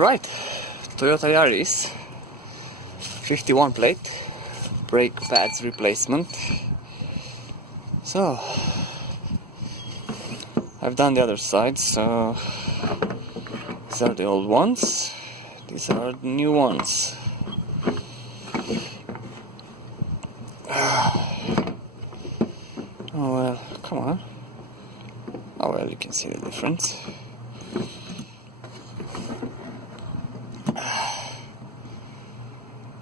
Right, Toyota Yaris 51 plate, brake pads replacement. So I've done the other side, so these are the old ones, these are the new ones. Oh well, come on. Oh well, you can see the difference.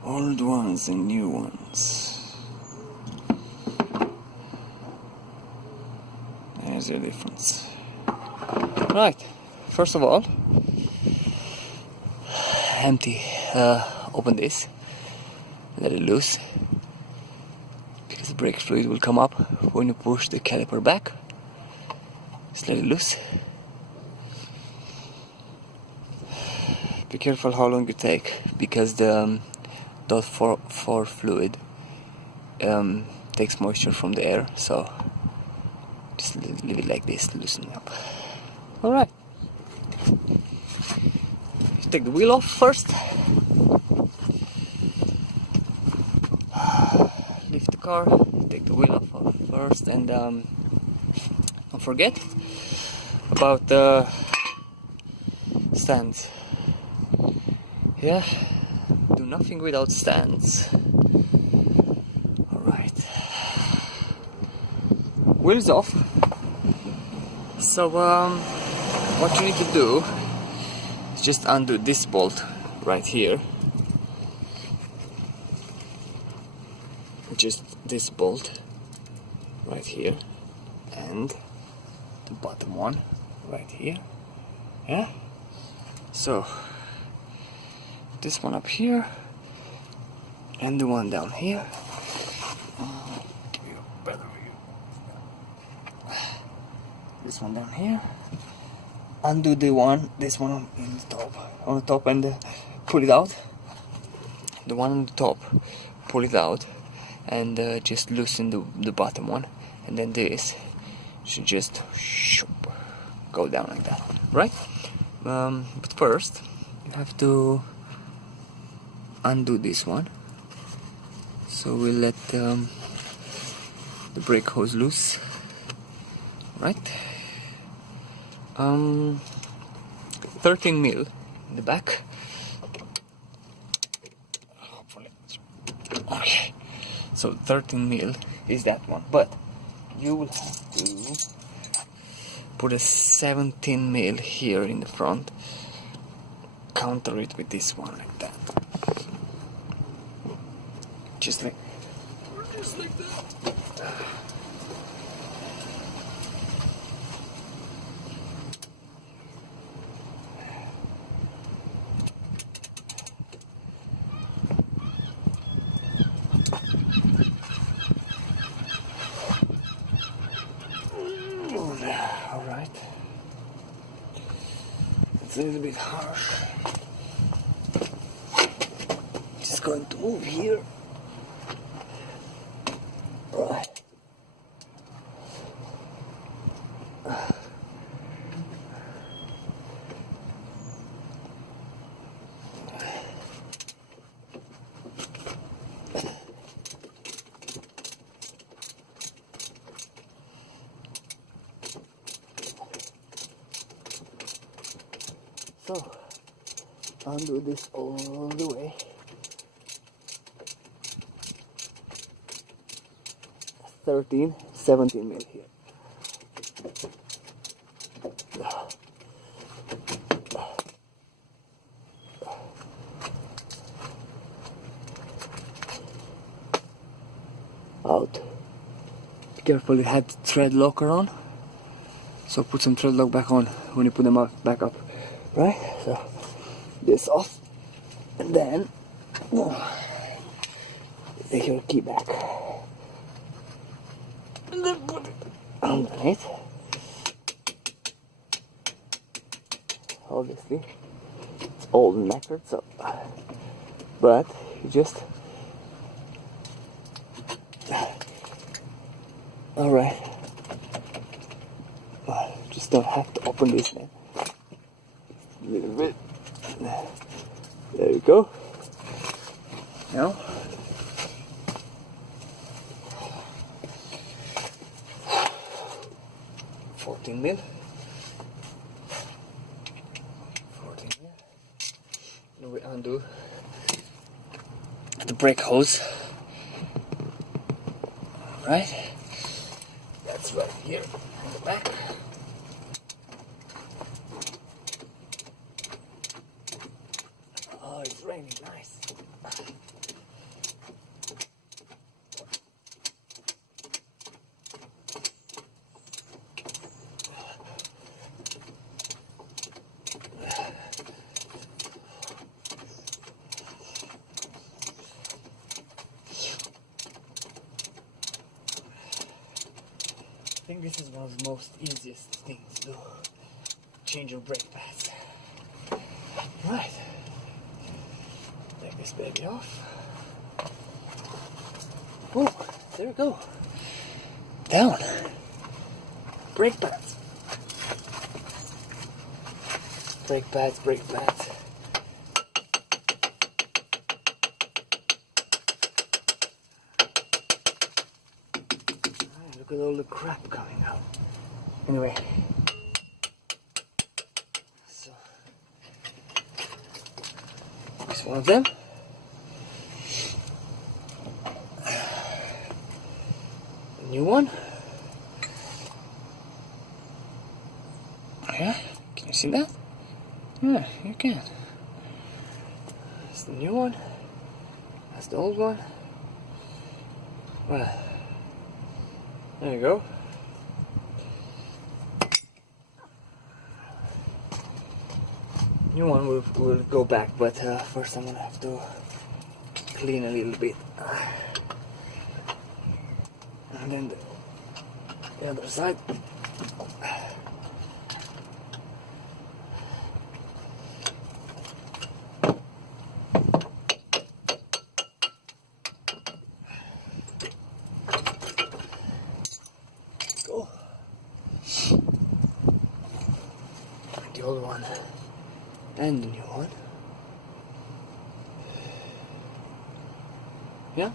Old ones and new ones. There's the difference. Right, first of all, empty. Open this, let it loose, because the brake fluid will come up when you push the caliper back. Just let it loose. Be careful how long you take, because the .4 fluid takes moisture from the air, so just leave it like this to loosen up. Alright, take the wheel off first. Lift the car, take the wheel off first, and don't forget about the stands. Yeah, do nothing without stands. Alright, wheels off. So what you need to do is just undo this bolt right here, just this bolt right here, and the bottom one right here. Yeah, so this one up here and the one down here. Give you a better view. This one down here. Undo this one on the top, and pull it out. The one on the top, pull it out, and just loosen the bottom one, and then this should just go down like that, right? But first you have to undo this one, so we'll let the brake hose loose, right? 13 mil in the back, hopefully. Okay, so 13 mil is that one, but you will have to put a 17 mil here in the front, counter it with this one like that. Just like that. Alright. It's a little bit harsh. Just going to move here. Right. So, undo this all the way. 17 mil here. Out. Be careful, you had the thread locker on, so put some thread lock back on when you put them back up. Right? So this off, and then take your key back, and then put it underneath. Obviously, it's old and knackered, so but you just alright. Just don't have to open this, man. A little bit. we go. Now, $14 mil. Now we undo the brake hose. Right, that's right here in the back. Oh, it's raining, nice. I think this is one of the most easiest things to do. Change your brake pads. Right. Take this baby off. Oh, there we go. Down. Brake pads. Brake pads, brake pads. Look at all the crap coming out. Anyway, so this one of them. A new one. Yeah, can you see that? Yeah, you can. That's the new one. That's the old one. Well, there you go. New one will go back, but first I'm gonna have to clean a little bit. And then the other side. Go. The old one and the new one. Yeah.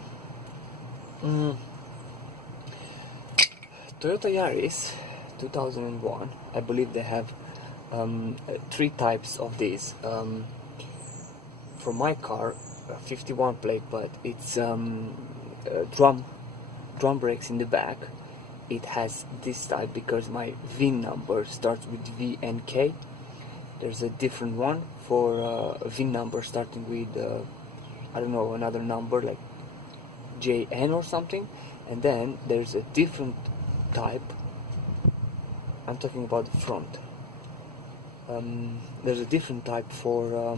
Toyota Yaris 2001. I believe they have 3 types of these. For my car, 51 plate, but it's drum brakes in the back. It has this type because my VIN number starts with V and K. There's a different one for VIN number starting with I don't know, another number like JN or something, and then there's a different type. I'm talking about the front. There's a different type for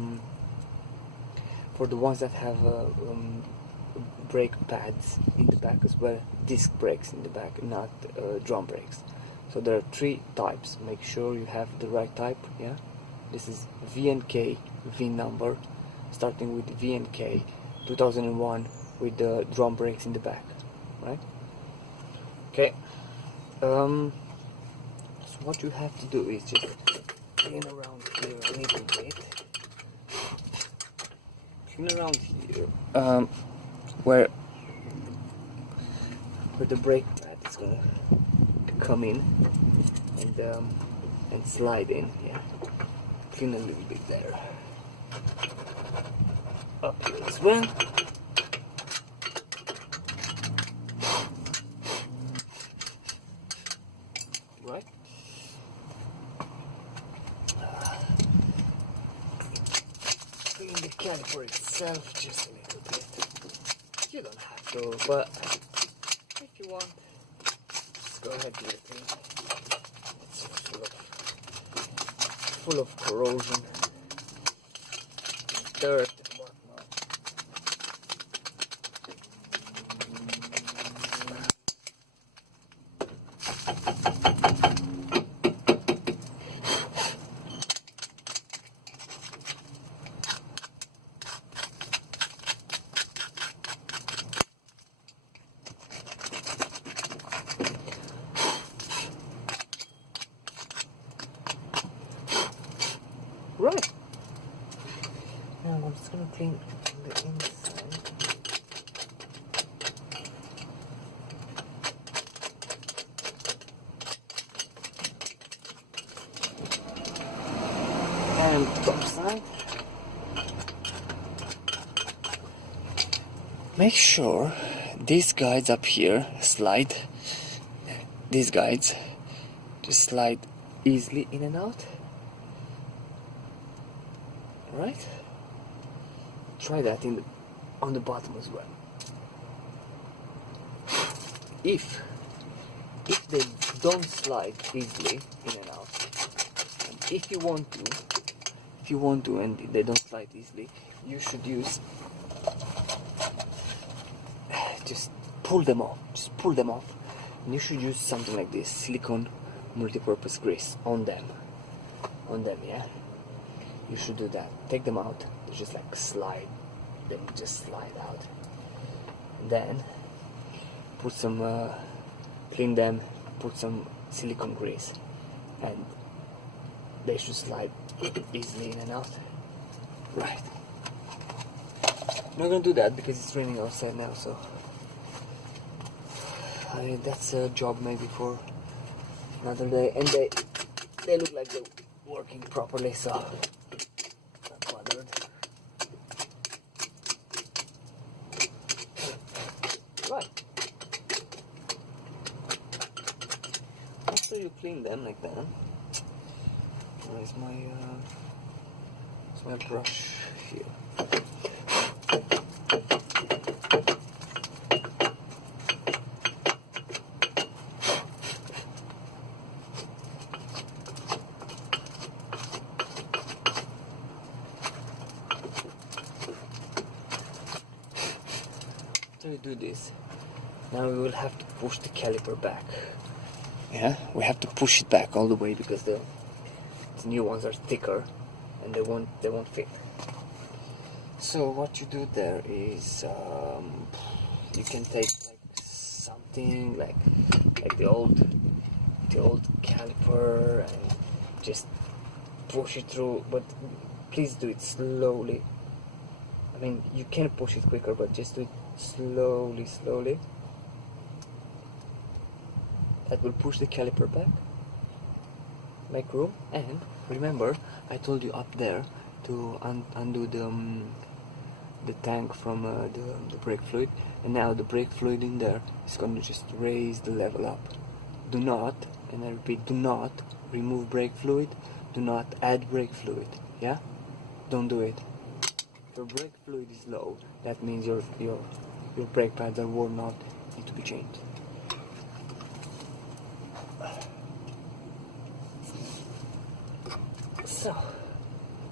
the ones that have brake pads in the back as well, disc brakes in the back, not drum brakes. So there are 3 types. Make sure you have the right type. Yeah, this is VNK VIN number, starting with VNK 2001 with the drum brakes in the back, right? Okay. So what you have to do is just clean around here a little bit. Clean around here, where the brake pad is gonna come in and slide in. Yeah, clean a little bit there. Up here as well. Right. Clean the caliper itself just a little bit. You don't have to, but if you want, just go ahead with it. It's full of corrosion, dirt and whatnot. Right. Now I'm just gonna clean the inside. And top side. Make sure these guides up here slide. These guides just slide easily in and out. Right? Try that on the bottom as well. If they don't slide easily in and out, and if you want to and they don't slide easily, you should use, just pull them off, and you should use something like this, silicone multi-purpose grease on them, yeah? You should do that. Take them out, they just like slide, they just slide out. And then put some, clean them, put some silicone grease, and they should slide easily in and out. Right. I'm not gonna do that because it's raining outside now, so that's a job maybe for another day. And they look like they're working properly, so not bothered. Right. After you clean them like that, where's my brush here? After you do this, now we will have to push the caliper back. Yeah, we have to push it back all the way because the new ones are thicker and they won't fit. So what you do there is you can take like something like the old caliper and just push it through, but please do it slowly. I mean, you can push it quicker, but just do it slowly. That will push the caliper back, make room. And remember, I told you up there to undo the tank from the brake fluid, and now the brake fluid in there is going to just raise the level up. Do not, and I repeat, do not remove brake fluid, do not add brake fluid, yeah? Don't do it. If your brake fluid is low, that means your brake pads are worn out, need to be changed. So,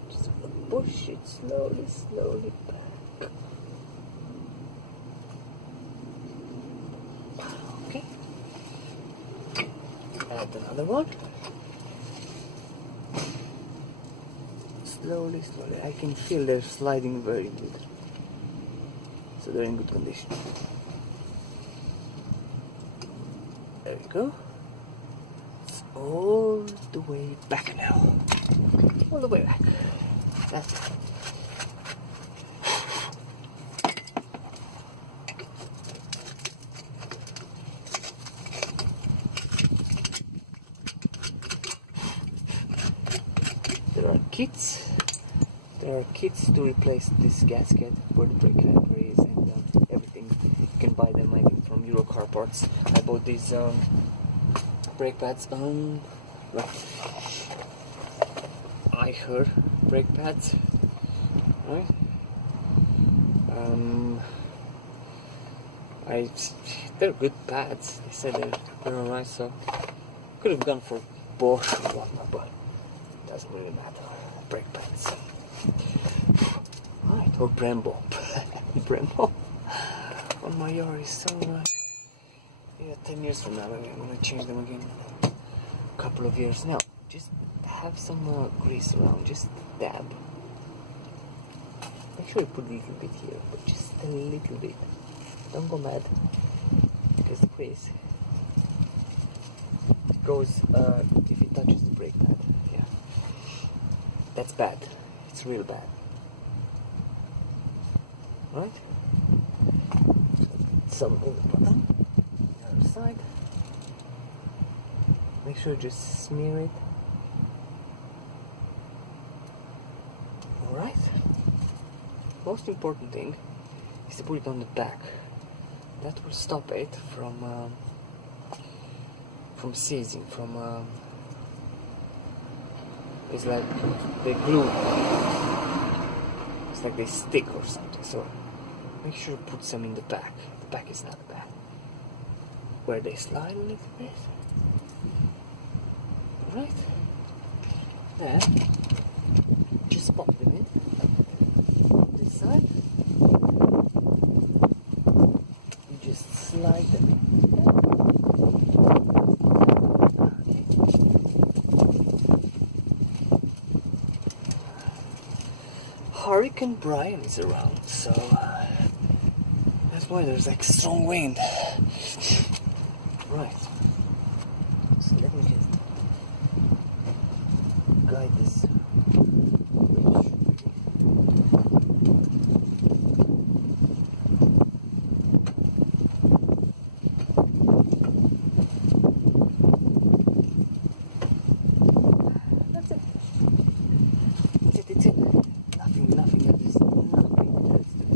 just push it slowly back. Okay. Add another one. Slowly. I can feel they're sliding very good. So they're in good condition. There we go. It's all the way back now. All the way back. That's it. There are kits to replace this gasket where the brake caliper is, and everything. You can buy them, I think, from Euro car parts. I bought these brake pads. Right. I heard brake pads. Right. They're good pads. They said they're alright, so could have gone for Bosch or whatnot, but it doesn't really matter. Brake pads. Right, or Brembo. Brembo on my Yaris. So yeah, 10 years from now I'm gonna change them again. A couple of years now. Just have some grease around. Just dab. Make sure you put a little bit here, but just a little bit. Don't go mad, because the grease goes if it touches the brake pad. Yeah, that's bad. It's real bad. right? Some in the bottom, the other side. Make sure you just smear it. Alright. Most important thing is to put it on the back. That will stop it from seizing, it's like they glue. It's like they stick or something. So make sure you put some in the back. The back is not bad. Where they slide a little bit. Alright. Then just pop them in. This side. You just slide them in. Hurricane Brian is around, so that's why there's like strong wind. Right. So let me just guide this. That's it. It's it. Nothing else. Nothing else to do.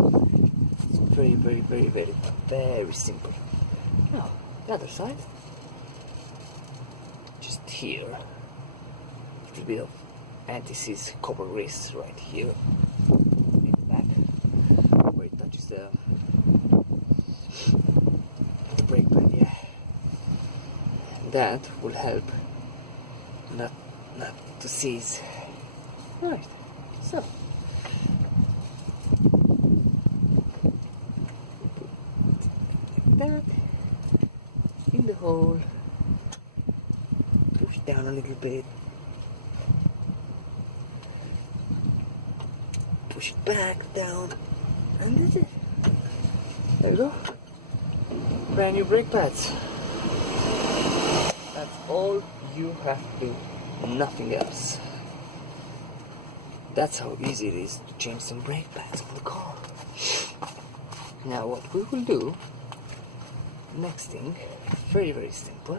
It's very simple. Now, the other side. Just here. A little bit of anti-seize copper grease right here. In the back. Where it touches the brake pad, yeah. That will help not to seize. Right. So that in the hole, push down a little bit, push it back down, and that's it. There you go. Brand new brake pads. That's all you have to do, nothing else. That's how easy it is to change some brake pads on the car. Now what we will do, next thing, very simple.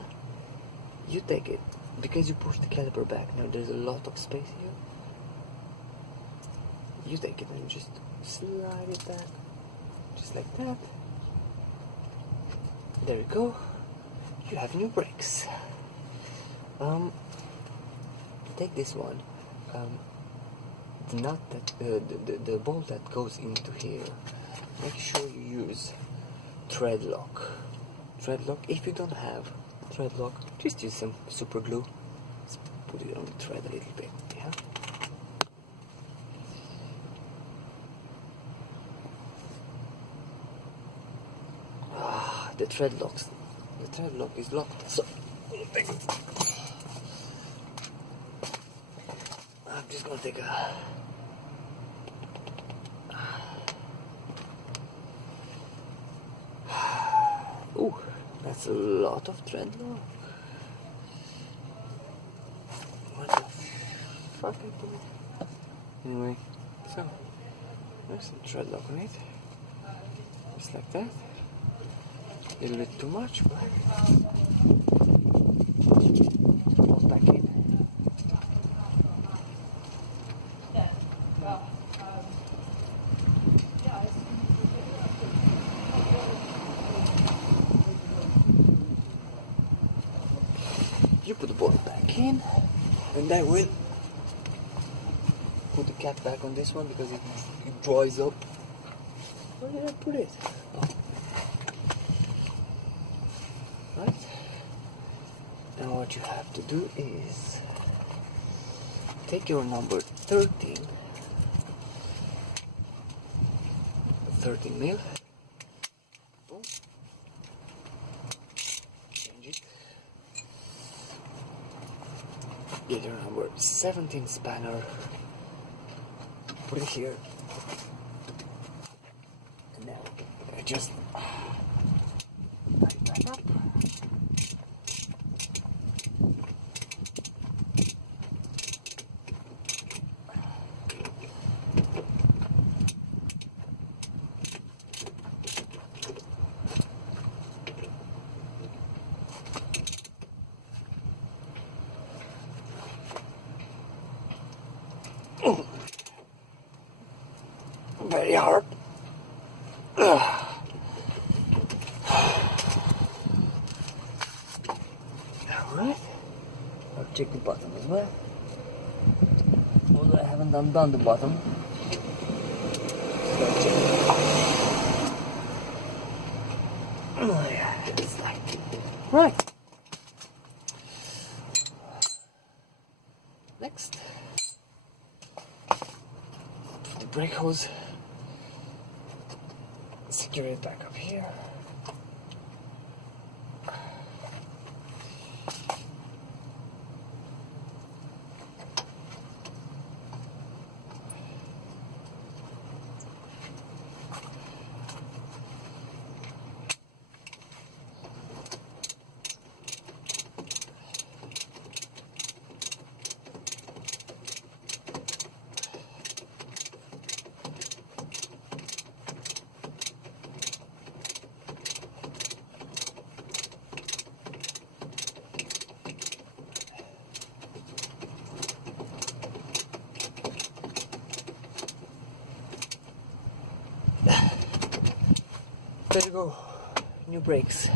You take it, because you push the caliper back, now there's a lot of space here. You take it and just slide it back, just like that. There you go. You have new brakes. Take this one. The nut that the bolt that goes into here. Make sure you use thread lock. If you don't have thread lock, just use some super glue. Let's put it on the thread a little bit. Yeah. The thread lock is locked. So I'm just gonna take a ooh, that's a lot of thread lock. What the fuck happened? Anyway, so there's some thread lock on it. Just like that. A little bit too much, but pop back in. You put the bolt back in, and I will put the cap back on this one because it dries up. Where did I put it? Oh. Right? Now what you have to do is take your number 13 mil. Boom. Change it. Get your number 17 spanner. Put it here. And now I just tie it back up. very hard. Alright, I'll check the bottom as well. Although I haven't done the bottom. So I'll check it. Oh yeah, it's like right. Next, the brake hose. Secure it back up here. There you go, new brakes.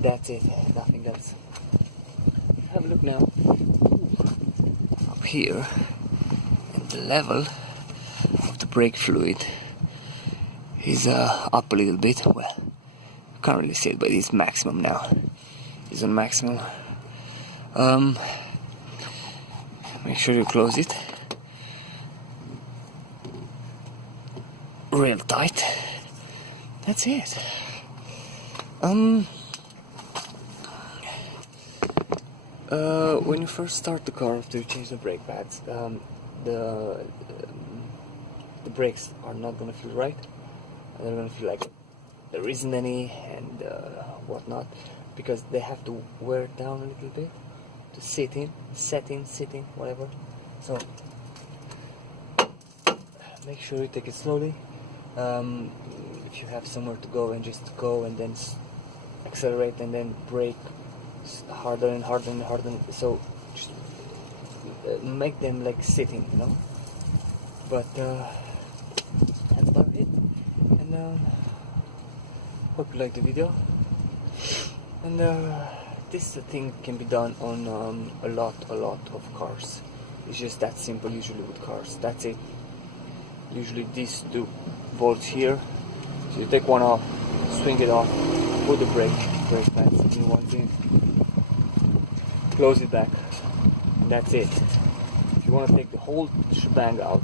That's it, nothing else. Have a look now. Up here, and the level of the brake fluid is up a little bit. Well, can't really see it, but it's maximum now. It's on maximum. Make sure you close it real tight. That's it. When you first start the car after you change the brake pads, the brakes are not gonna feel right. They're gonna feel like there isn't any and whatnot, because they have to wear down a little bit to sitting, whatever. So make sure you take it slowly. If you have somewhere to go, and just go and then accelerate and then brake harder and harder and harder. So just make them like sitting, you know. But that's about it. And hope you liked the video. And this thing can be done on a lot of cars. It's just that simple usually with cars. That's it. Usually these two bolts here. So you take one off, swing it off, put the brake pads, new ones in, close it back, and that's it. If you want to take the whole shebang out,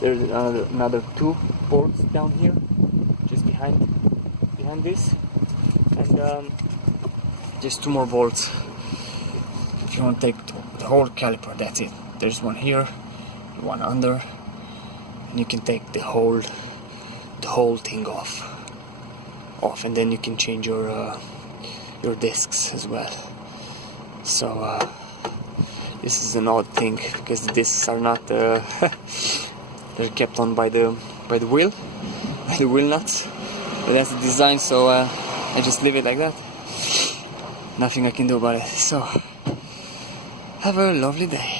there's another two bolts down here, just behind this, and just two more bolts. If you want to take the whole caliper, that's it. There's one here, one under, and you can take the whole thing off, and then you can change your discs as well. So this is an odd thing, because the discs are not they're kept on by the wheel nuts, but that's the design, so I just leave it like that. Nothing I can do about it. So have a lovely day.